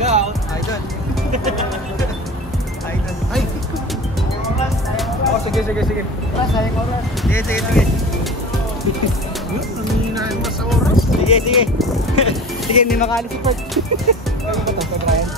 Idol. Idol. Ay! Oh, sige. Sayang oras. Sige. Yun, nanginaan mo sa oras. Sige. Sige, hindi makalis si Pag. Ano ba ito, Brian?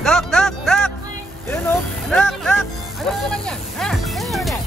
Dok! Yun o! Dok! Ano naman yan? Ha? Ano naman yan?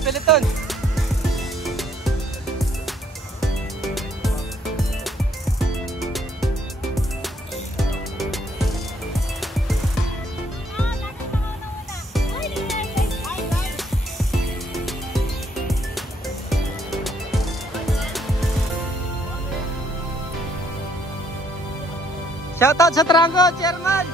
Peloton! Shoutout sa Trango, Chairman!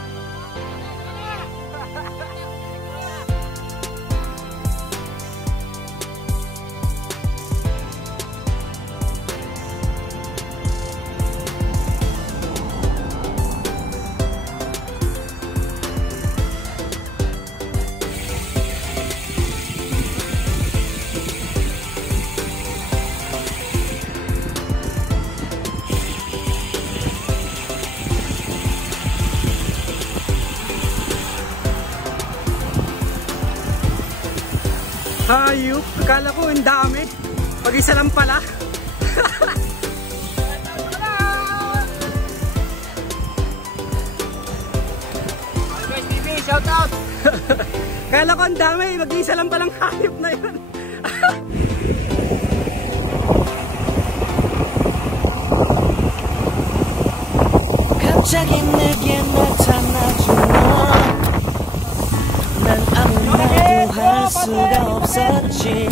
Hayop! Akala ko ang dami. Pag-isa lang pala. Guys, TV, shout out! Akala ko ang dami. Mag-isa lang palang hayop na yun. 갑자기 내게 나타나준 너 난 아무 말도 할 수가 없었지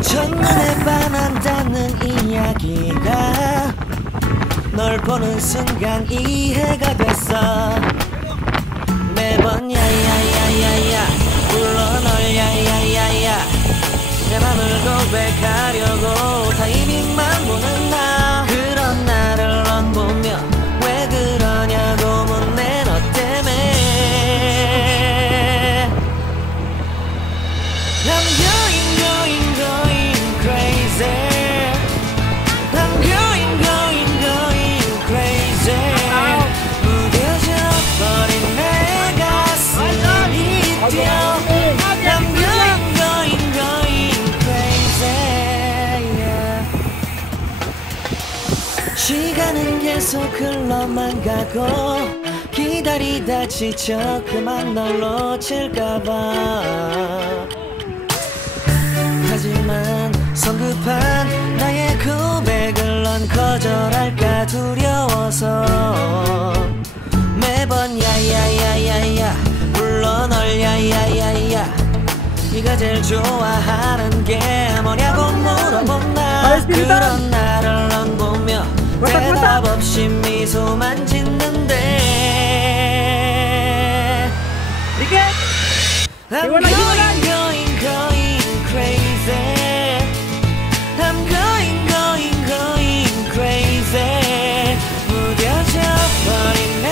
첫눈에 반한다는 이야기가 널 보는 순간 이해가 됐어 매번 야야야야야 불러 널 야야야야 내 맘을 고백하려고 타이밍만 보는 나 그런 나를 넌 보며 왜 그러냐고 묻네 너 때문에 I'm going crazy I'm going crazy 무뎌져 버린 내 가슴이 뛰어 I'm going crazy yeah. 시간은 계속 흘러만 가고 기다리다 지쳐 그만 널 놓칠까봐 하지만 성급한 나의 고백을 넌 거절할까 두려워서 매번 야야야야야 불러 널 야야야야 네가 제일 좋아하는 게 뭐냐고 물어본 나 그런 나를 넌 보며 대답 없이 미소만 짓는데 I'm going crazy I'm going crazy 무뎌져 버린 내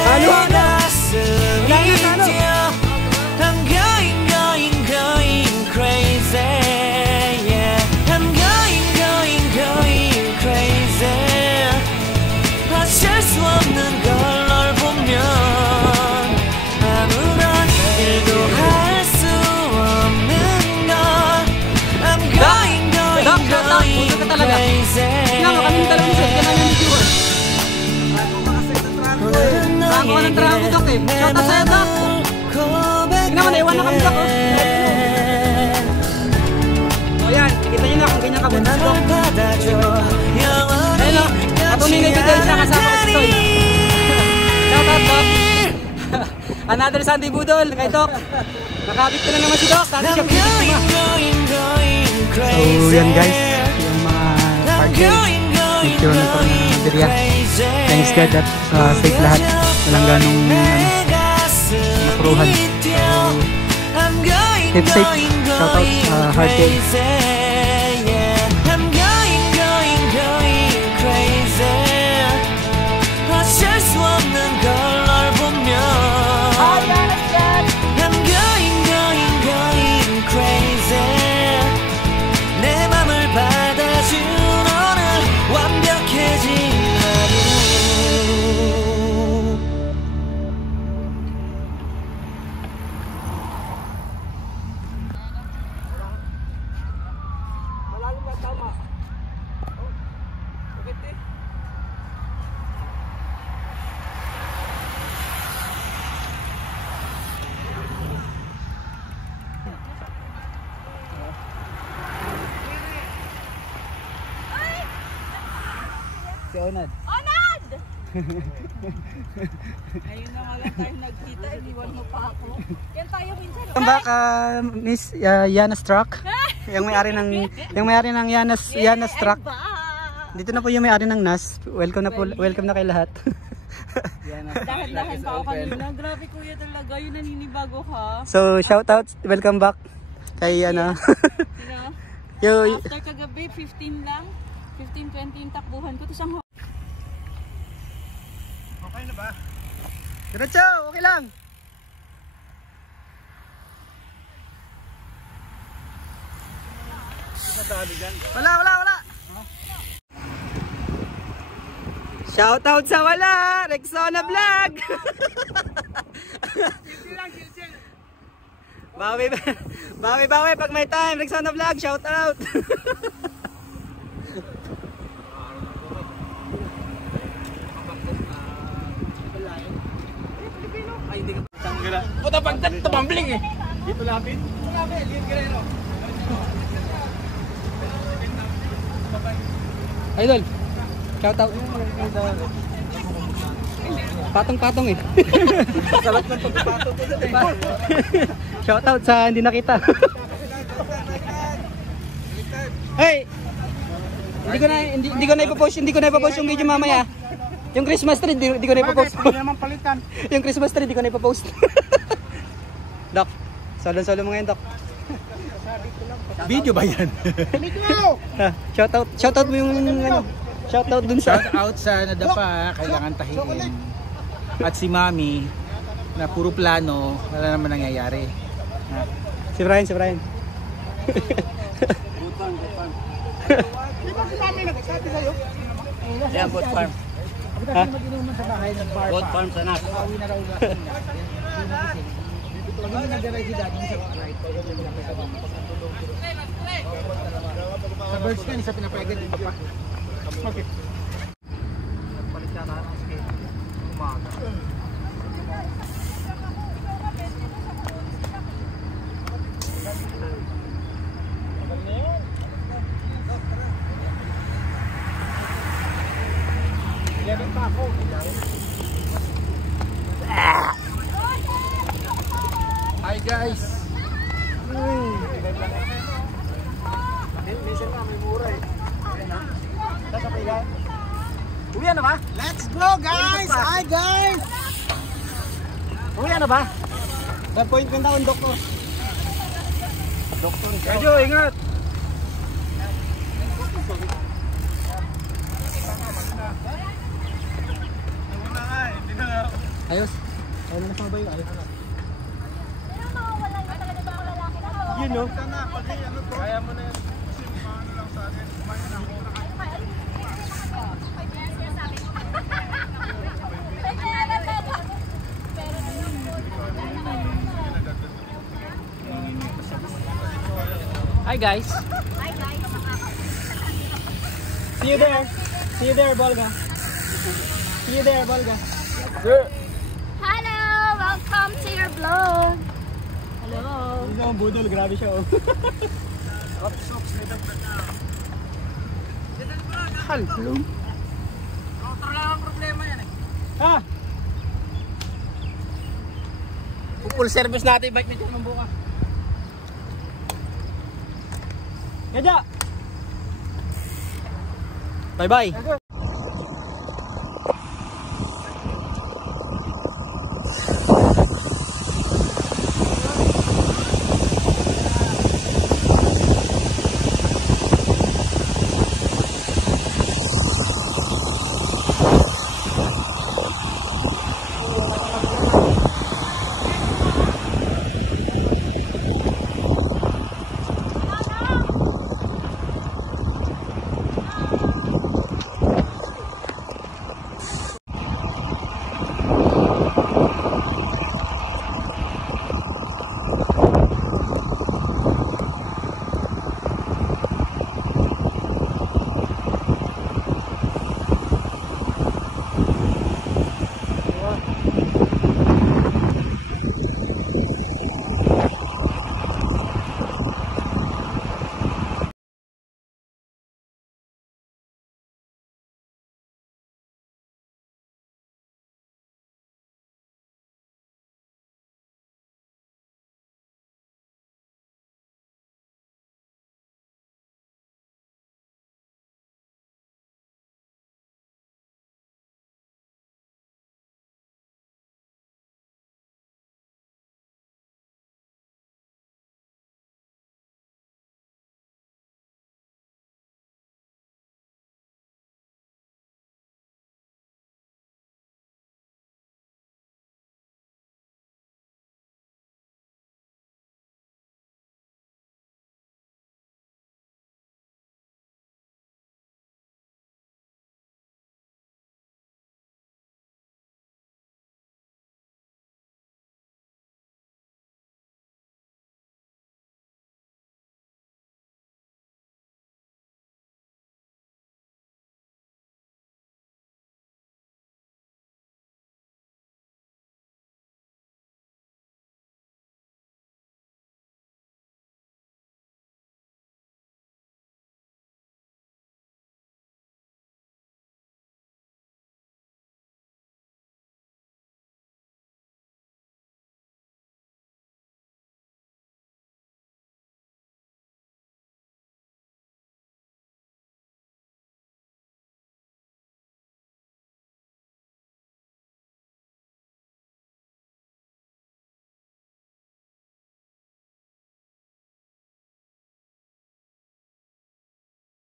eh. Shout out sa'yo, Doc. Tingnan mo, naiwan na kami, Doc. O yan, kita nyo na kung ganyan kabuntis, Doc. Ayun o, patuloy na ebidensya kasama ko si Toy. Shout out, Doc. Another Sunday Budol kay Doc. Nakabit ko na naman si Doc. Dati siya pinibiktima. So yan guys, yung mga party. Nagkaroon na parang birya. Thanks God at safe lahat. Walang ganong napuruhan. So, keep safe. Shout out hard day. Si Onad. Onad! Ayun na nga lang tayo nagkita, iniwan mo pa ako. Yan tayo minsan. Welcome back, Miss Yana's Truck. Yung may-ari ng Yana's Truck. Dito na po yung may-ari ng NAS. Welcome na kay lahat. Dahan-dahan pa ako kanina. Grabe kuya talaga, yun naninibago ka. So, shout out, welcome back kay ano. After kagabi, 15 lang. 15-20 yung takbuhan ko. Tapos ang Okay na ba? Diretso, okay lang. Wala. Shout out sa wala, Rexona Vlog. Bawi pag may time, Rexona Vlog, shout out. Puta pag tumambling eh. Dito lapit. Idol, shout out. Patong-patong eh. Salat ng pagpapatong ko dun eh. Shout out sa hindi nakita. Hey! Hindi ko na ipopost yung video mamaya. Yung Christmas tree, di ko na ipopost. Hindi naman palitan. Yung Christmas tree, di ko na ipopost. Doc, solo mo ngayon, Doc. Video ba yan? Video! Shout out mo yung ano. Shout out dun sa Shout out sa nadapa, kailangan tahiin. At si Mami, na puro plano, wala naman nangyayari. Si Brian. Di ba si Mami nagsasabi sa'yo? Yan, Boat Farm. Ha? Boat Farm sa Nas. Awi na raw natin. Pag hindi nag-drive si Daddy sa right, sa birds ka, isa pinapayagan yung papa. Okay. Nagpalit ka na ng skate. Umaga. Pa ako. Hi guys. Minsan nga may mura eh. Uwi na ba? Let's go guys! Hi guys! Uwi na ba? appointment ako, Doktor. Medyo ingat! Ayos. Ayos na sa mabayo. Ayos na. Yun no? Kaya mo na yan. Ano lang sa akin. Kumain na ako. Hi guys. See you there. See you there, Bolga. See you there, Bolga. Hello! Welcome to your vlog. Hello. Hindi naman budol, grabe siya oh. Hello. Rotor lang ang problema yan eh. Ha? Full service natin yung bike ni Jerman bukas. Kaya! Bye bye.